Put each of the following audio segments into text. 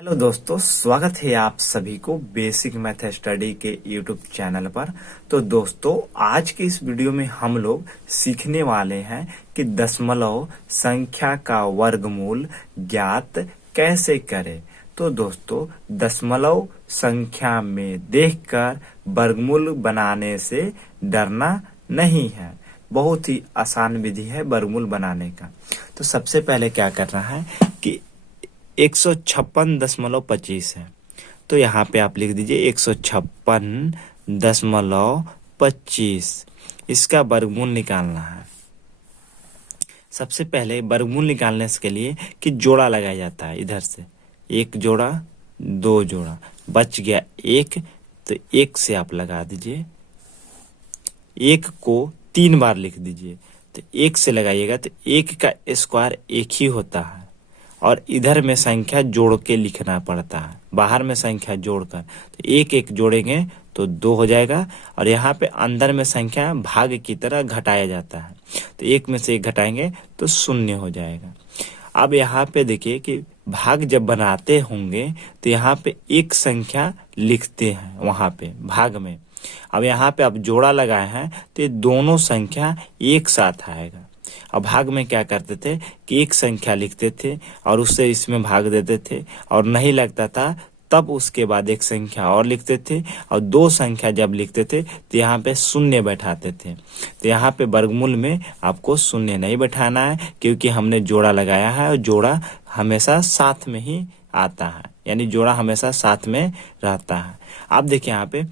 Hello दोस्तों, स्वागत है आप सभी को बेसिक मैथ स्टडी के यूट्यूब चैनल पर। तो दोस्तों, आज के इस वीडियो में हम लोग सीखने वाले हैं कि दशमलव संख्या का वर्गमूल ज्ञात कैसे करें। तो दोस्तों, दशमलव संख्या में देखकर वर्गमूल बनाने से डरना नहीं है। बहुत ही आसान विधि है वर्गमूल बनाने का। तो सबसे पहले क्या करना है कि 156.25 है, तो यहाँ पे आप लिख दीजिए 156.25। इसका वर्गमूल निकालना है। सबसे पहले वर्गमूल निकालने के लिए कि जोड़ा लगाया जाता है। इधर से एक जोड़ा, दो जोड़ा, बच गया एक, तो एक से आप लगा दीजिए। एक को 3 बार लिख दीजिए, तो एक से लगाइएगा तो एक का स्क्वायर एक ही होता है, और इधर में संख्या जोड़ के लिखना पड़ता है, बाहर में संख्या जोड़कर। तो एक एक जोड़ेंगे तो 2 हो जाएगा, और यहाँ पे अंदर में संख्या भाग की तरह घटाया जाता है, तो एक में से एक घटाएंगे तो 0 हो जाएगा। अब यहाँ पे देखिए कि भाग जब बनाते होंगे तो यहाँ पे एक संख्या लिखते हैं वहाँ पे भाग में। अब यहाँ पे आप जोड़ा लगाए हैं तो ये दोनों संख्या एक साथ आएगा। अब भाग में क्या करते थे कि एक संख्या लिखते थे और उससे इसमें भाग देते थे, और नहीं लगता था तब उसके बाद एक संख्या और लिखते थे, और 2 संख्या जब लिखते थे तो यहाँ पे 0 बैठाते थे। तो यहाँ पे वर्गमूल में आपको 0 नहीं बैठाना है, क्योंकि हमने जोड़ा लगाया है और जोड़ा हमेशा साथ में ही आता है, यानी जोड़ा हमेशा साथ में रहता है। आप देखिए यहाँ पे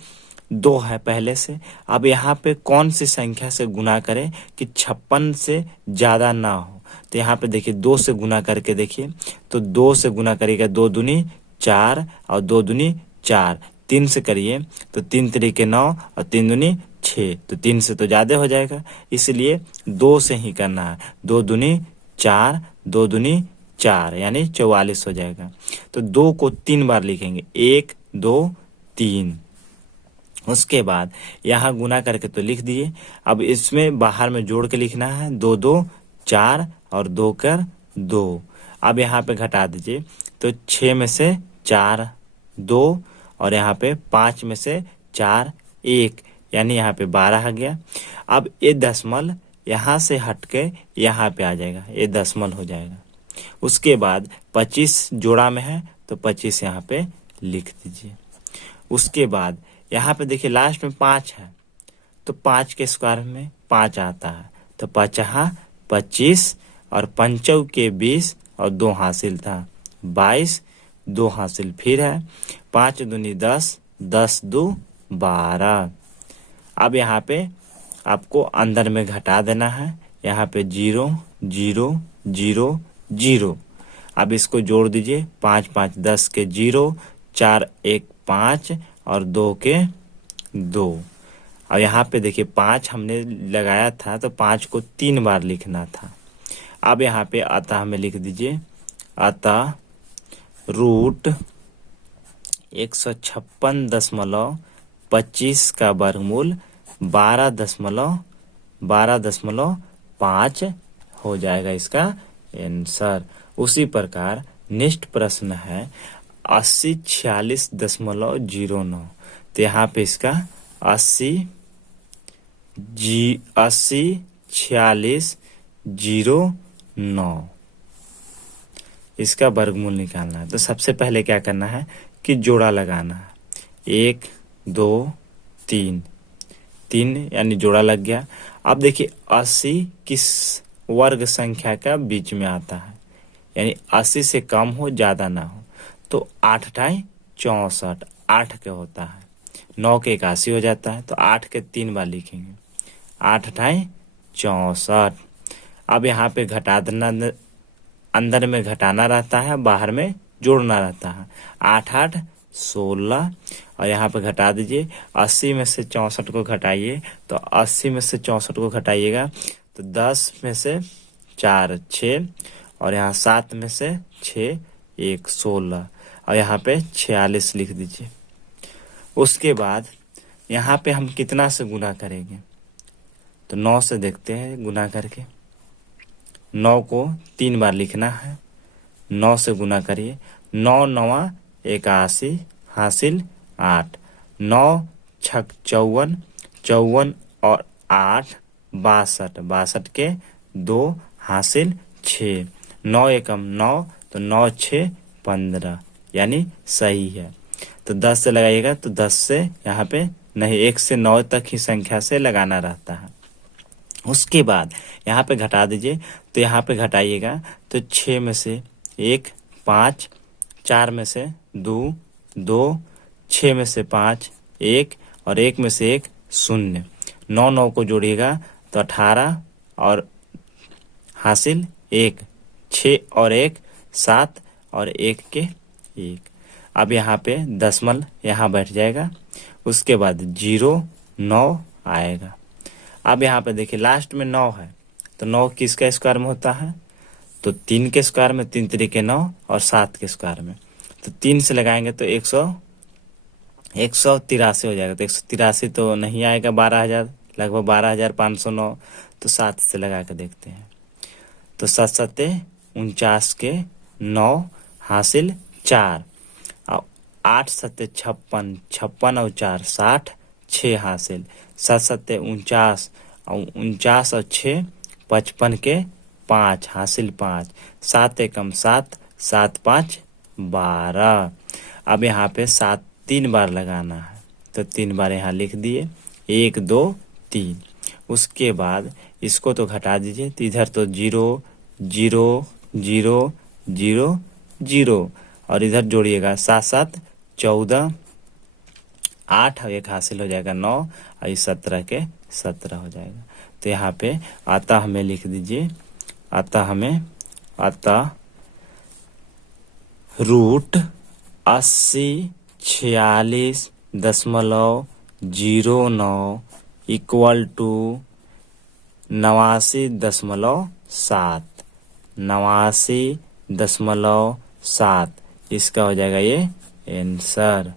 2 है पहले से। अब यहाँ पे कौन सी संख्या से गुना करें कि 56 से ज्यादा ना हो। तो यहाँ पे देखिए 2 से गुना करके देखिए, तो 2 से गुना करिएगा 2 दूनी 4 और 2 दूनी 4। 3 से करिए तो 3 तरीके 9 और 3 दूनी 6, तो 3 से तो ज्यादा हो जाएगा, इसलिए 2 से ही करना है। 2 दूनी 4, 2 दूनी 4 यानी 44 हो जाएगा। तो 2 को 3 बार लिखेंगे, 1 2 3। उसके बाद यहाँ गुना करके तो लिख दिए। अब इसमें बाहर में जोड़ के लिखना है, 2 2 4 और 2 कर 2। अब यहाँ पे घटा दीजिए, तो 6 में से 4 2, और यहाँ पे 5 में से 4 1, यानी यहाँ पे 12 आ गया। अब ये दशमल यहाँ से हट के यहाँ पे आ जाएगा, ये दशमल हो जाएगा। उसके बाद 25 जोड़ा में है तो 25 यहाँ पे लिख दीजिए। उसके बाद यहाँ पे देखिए लास्ट में 5 है, तो 5 के स्क्वायर में 5 आता है, तो 5 25, और 5 के 20 और 2 हासिल था 22, 2 हासिल फिर है, 5 दूनी 10, 10 2 12। अब यहाँ पे आपको अंदर में घटा देना है, यहाँ पे 0 0 0 0। अब इसको जोड़ दीजिए, 5 5 10 के 0, 4 1 5 और 2 के 2। और यहाँ पे देखिए 5 हमने लगाया था, तो 5 को 3 बार लिखना था। अब यहाँ पे अतः में लिख दीजिए, अतः रूट 156.25 का वर्गमूल 12.5 हो जाएगा इसका आंसर। उसी प्रकार नेक्स्ट प्रश्न है 8046.09। तो यहाँ पे इसका 804609 इसका वर्गमूल निकालना है। तो सबसे पहले क्या करना है कि जोड़ा लगाना है, 1 2 3 3 यानी जोड़ा लग गया। अब देखिए 80 किस वर्ग संख्या का बीच में आता है, यानी 80 से कम हो ज्यादा ना हो। तो 8 टाई 64, 8 के होता है, 9 के 81 हो जाता है, तो 8 के 3 बार लिखेंगे, 8 टाई 64। अब यहाँ पे घटा देना, अंदर में घटाना रहता है, बाहर में जोड़ना रहता है, 8 8 16। और यहाँ पे घटा दीजिए, 80 में से 64 को घटाइए, तो 80 में से 64 को घटाइएगा तो 10 में से 4 6, और यहाँ 7 में से 6 1 16, और यहाँ पे 46 लिख दीजिए। उसके बाद यहाँ पे हम कितना से गुना करेंगे, तो 9 से देखते हैं गुना करके। 9 को 3 बार लिखना है, 9 से गुना करिए 9 नवा 81 हासिल 8, 9 छक 54, 54 और 8 62, 62 के 2 हासिल 6, 9 एकम 9 तो 9 6 15 यानी सही है। तो 10 से लगाइएगा तो 10 से यहाँ पे नहीं, 1 से 9 तक ही संख्या से लगाना रहता है। उसके बाद यहाँ पे घटा दीजिए, तो यहाँ पे घटाइएगा तो 6 में से 1 5, 4 में से 2 2, 6 में से 5 1 और 1 में से 1 0, 9 9 को जोड़िएगा तो 18 और हासिल 1, 6 और 1 7 और 1 के 1। अब यहाँ पे दशमलव यहाँ बैठ जाएगा, उसके बाद 0 9 आएगा। अब यहाँ पे देखिए लास्ट में 9 है, तो 9 किसका स्क्वायर में होता है, तो 3 के स्क्वायर में, 3 3 9 और 7 के स्क्वायर में, तो 3 से लगाएंगे तो 183 हो जाएगा। तो 183 तो नहीं आएगा, 12,000 लगभग 12,509, तो 7 से लगा के देखते हैं। तो 7 7 49 के 9 हासिल 4, 8 7 56, 56 और 4 60, 6 हासिल, 7 7 49 और 49 और 6 55 के 5 हासिल 5, 7 एकम 7, 7 5 12। अब यहाँ पे 7 3 बार लगाना है, तो 3 बार यहाँ लिख दिए, 1 2 3। उसके बाद इसको तो घटा दीजिए, तो इधर तो 0 0 0 0 0 और इधर जोड़िएगा 7 7 14, 8 और 1 हासिल हो जाएगा 9 और 17 के 17 हो जाएगा। तो यहाँ पे आता हमें लिख दीजिए, आता रूट 8046.09 इक्वल टू 89.7, 89.7 इसका हो जाएगा ये आंसर।